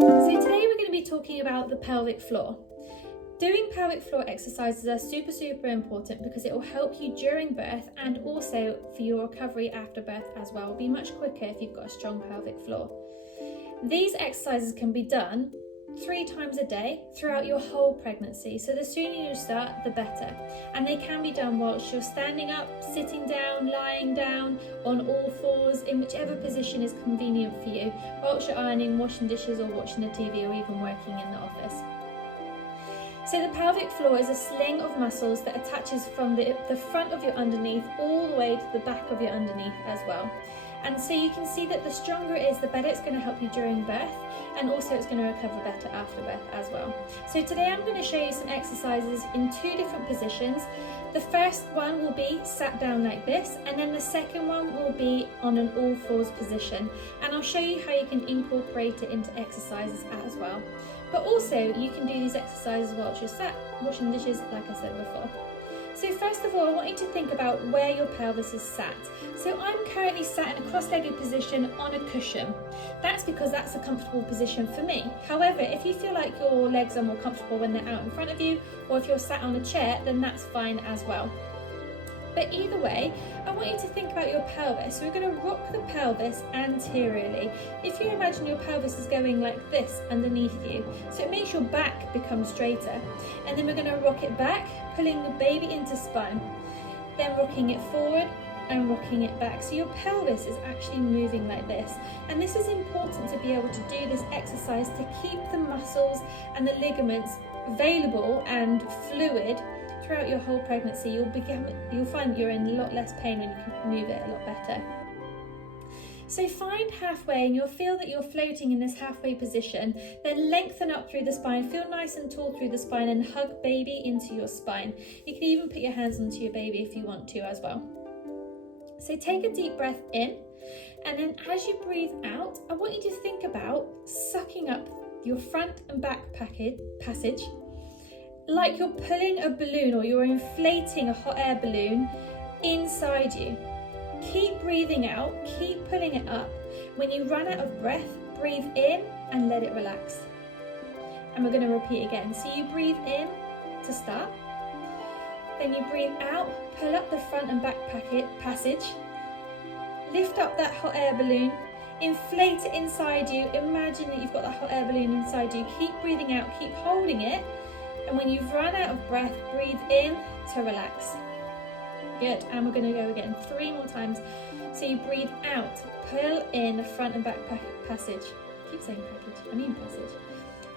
So today we're going to be talking about the pelvic floor. Doing pelvic floor exercises are super important because it will help you during birth and also for your recovery after birth as well. It'll be much quicker if you've got a strong pelvic floor. These exercises can be done 3 times a day throughout your whole pregnancy. So the sooner you start, the better. And they can be done whilst you're standing up, sitting down, lying down, on all fours, in whichever position is convenient for you, whilst you're ironing, washing dishes or watching the TV or even working in the office. So the pelvic floor is a sling of muscles that attaches from the front of your underneath all the way to the back of your underneath as well. And so you can see that the stronger it is, the better it's going to help you during birth, and also it's going to recover better after birth as well. So today I'm going to show you some exercises in 2 different positions. The first one will be sat down like this, and then the second one will be on an all fours position. And I'll show you how you can incorporate it into exercises as well. But also you can do these exercises whilst you're sat washing dishes, like I said before. So first of all, I want you to think about where your pelvis is sat. So I'm currently sat in a cross-legged position on a cushion. That's because that's a comfortable position for me. However, if you feel like your legs are more comfortable when they're out in front of you, or if you're sat on a chair, then that's fine as well. But either way, I want you to think about your pelvis. So we're going to rock the pelvis anteriorly. If you imagine your pelvis is going like this underneath you, so it makes your back become straighter. And then we're going to rock it back, pulling the baby into spine. Then rocking it forward and rocking it back. So your pelvis is actually moving like this. And this is important to be able to do this exercise to keep the muscles and the ligaments available and fluid throughout your whole pregnancy. You'll find you're in a lot less pain when you can move it a lot better. So find halfway, and you'll feel that you're floating in this halfway position. Then lengthen up through the spine, feel nice and tall through the spine, and hug baby into your spine. You can even put your hands onto your baby if you want to as well. So take a deep breath in, and then as you breathe out, I want you to think about sucking up your front and back passage, like you're pulling a balloon or you're inflating a hot air balloon inside you. Keep breathing out, keep pulling it up. When you run out of breath, breathe in and let it relax. And we're going to repeat again. So you breathe in to start, then you breathe out, pull up the front and back passage, lift up that hot air balloon, inflate it inside you. Imagine that you've got that hot air balloon inside you. Keep breathing out, keep holding it. And when you've run out of breath, breathe in to relax. Good, and we're going to go again 3 more times. So you breathe out, pull in the front and back passage. I keep saying passage.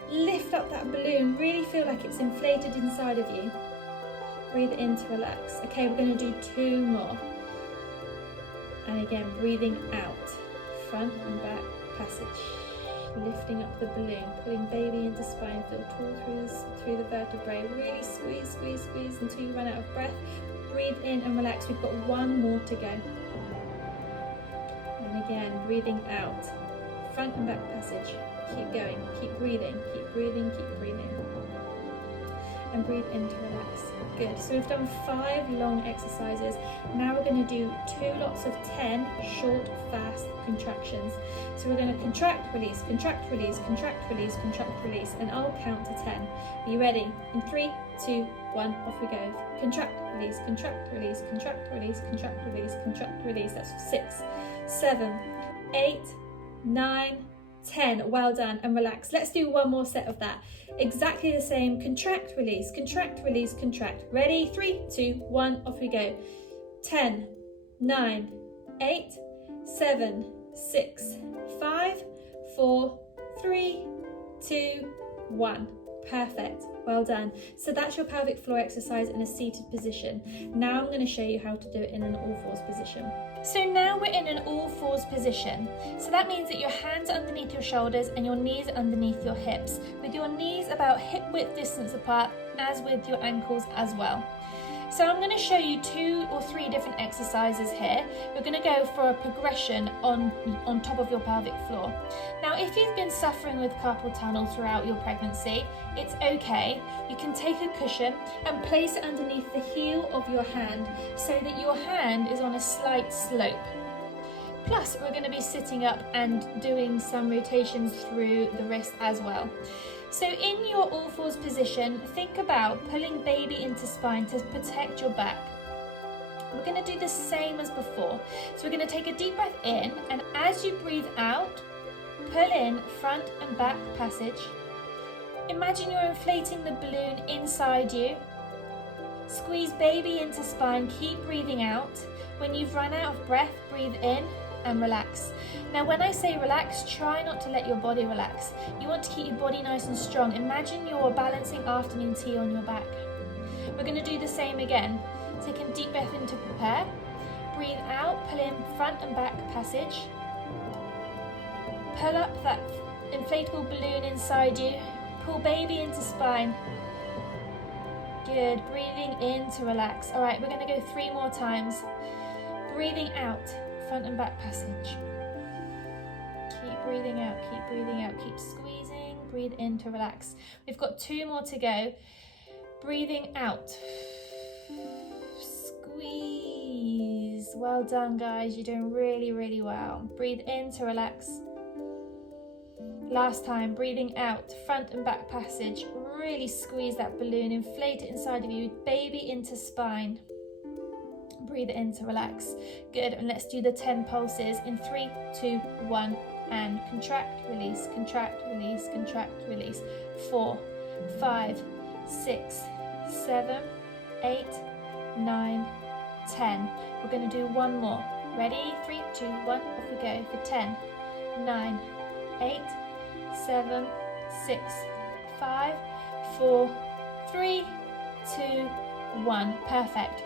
Lift up that balloon, really feel like it's inflated inside of you. Breathe in to relax. Okay, we're going to do 2 more. And again, breathing out, front and back passage. Lifting up the balloon, pulling baby into spine, feel tall through the vertebrae. Really squeeze until you run out of breath. Breathe in and relax. We've got 1 more to go. And again, breathing out, front and back passage. Keep going, keep breathing. And breathe in to relax. Good. So we've done 5 long exercises. Now we're going to do 2 lots of 10 short, fast contractions. So we're going to contract, release, contract, release, contract, release, contract, release, and I'll count to 10. Are you ready? In 3, 2, 1, off we go. Contract, release, contract, release, contract, release, contract, release, contract, release. That's 6, 7, 8, 9, 10. Well done, and relax. Let's do 1 more set of that. Exactly the same. Contract, release, contract, release, contract. Ready? 3, 2, 1, off we go. 10, 9, 8, 7, 6, 5, 4, 3, 2, 1. Perfect. Well done. So that's your pelvic floor exercise in a seated position. Now I'm going to show you how to do it in an all fours position. So now we're in an all fours position. So that means that your hands are underneath your shoulders and your knees are underneath your hips, with your knees about hip width distance apart, as with your ankles as well. So I'm going to show you 2 or 3 different exercises here. We're going to go for a progression on top of your pelvic floor. Now, if you've been suffering with carpal tunnel throughout your pregnancy, it's okay. You can take a cushion and place it underneath the heel of your hand so that your hand is on a slight slope. Plus, we're going to be sitting up and doing some rotations through the wrist as well. So in your all fours position, think about pulling baby into spine to protect your back. We're going to do the same as before. So we're going to take a deep breath in, and as you breathe out, pull in front and back passage. Imagine you're inflating the balloon inside you. Squeeze baby into spine, keep breathing out. When you've run out of breath, breathe in and relax. Now when I say relax, try not to let your body relax. You want to keep your body nice and strong. Imagine you're balancing afternoon tea on your back. We're going to do the same again. Take a deep breath in to prepare. Breathe out, pull in front and back passage. Pull up that inflatable balloon inside you. Pull baby into spine. Good, breathing in to relax. All right, we're going to go 3 more times. Breathing out, front and back passage. Keep breathing out, keep breathing out, keep squeezing, breathe in to relax. We've got 2 more to go. Breathing out. Squeeze. Well done, guys. You're doing really, really well. Breathe in to relax. Last time, breathing out, front and back passage. Really squeeze that balloon, inflate it inside of you, baby into spine. Breathe in to relax. Good, and let's do the 10 pulses in 3, 2, 1, and contract, release, contract, release, contract, release. 4, 5, 6, 7, 8, 9, 10. We're going to do 1 more. Ready? 3, 2, 1, off we go for 10, 9, 8, 7, 6, 5, 4, 3, 2, 1. Perfect.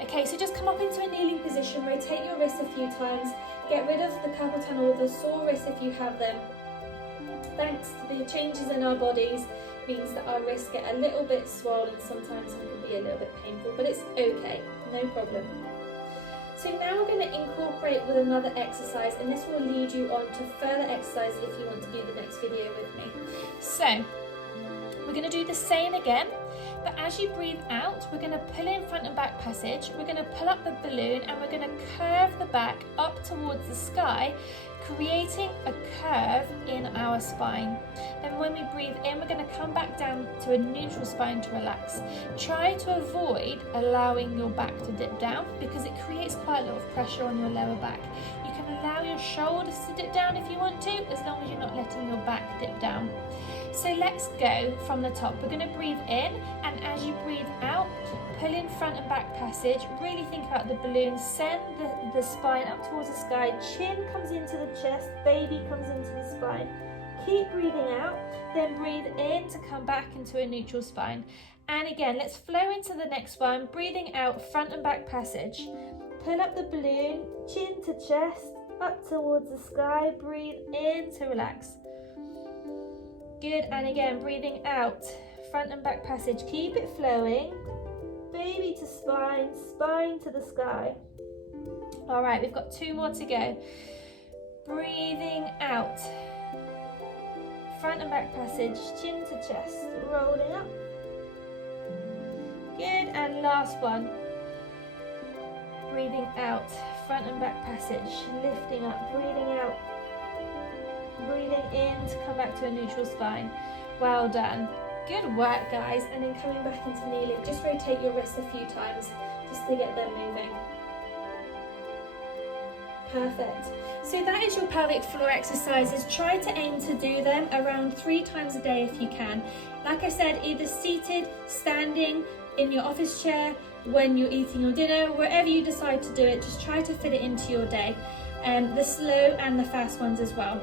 Okay, so just come up into a kneeling position, rotate your wrists a few times, get rid of the carpal tunnel or the sore wrists if you have them. Thanks to the changes in our bodies means that our wrists get a little bit swollen, sometimes it can be a little bit painful, but it's okay, no problem. So now we're going to incorporate with another exercise, and this will lead you on to further exercises if you want to do the next video with me. So we're going to do the same again, but as you breathe out, we're going to pull in front and back passage, we're going to pull up the balloon, and we're going to curve the back up towards the sky, creating a curve in our spine. Then when we breathe in, we're going to come back down to a neutral spine to relax. Try to avoid allowing your back to dip down because it creates quite a lot of pressure on your lower back. You can allow your shoulders to dip down if you want to, as long as you're not letting your back dip down. So let's go from the top. We're going to breathe in, and as you breathe out, pull in front and back passage. Really think about the balloon. Send the spine up towards the sky. Chin comes into the chest. Baby comes into the spine. Keep breathing out. Then breathe in to come back into a neutral spine. And again, let's flow into the next one. Breathing out, front and back passage. Pull up the balloon. Chin to chest. Up towards the sky. Breathe in to relax. Good, and again, breathing out, front and back passage. Keep it flowing. Baby to spine, spine to the sky. All right, we've got 2 more to go. Breathing out, front and back passage, chin to chest, rolling up. Good, and last one. Breathing out, front and back passage, lifting up, breathing out. Breathing in to come back to a neutral spine. Well done. Good work, guys. And then coming back into kneeling, just rotate your wrists a few times just to get them moving. Perfect. So that is your pelvic floor exercises. Try to aim to do them around 3 times a day if you can. Like I said, either seated, standing, in your office chair, when you're eating your dinner, wherever you decide to do it, just try to fit it into your day. The slow and the fast ones as well.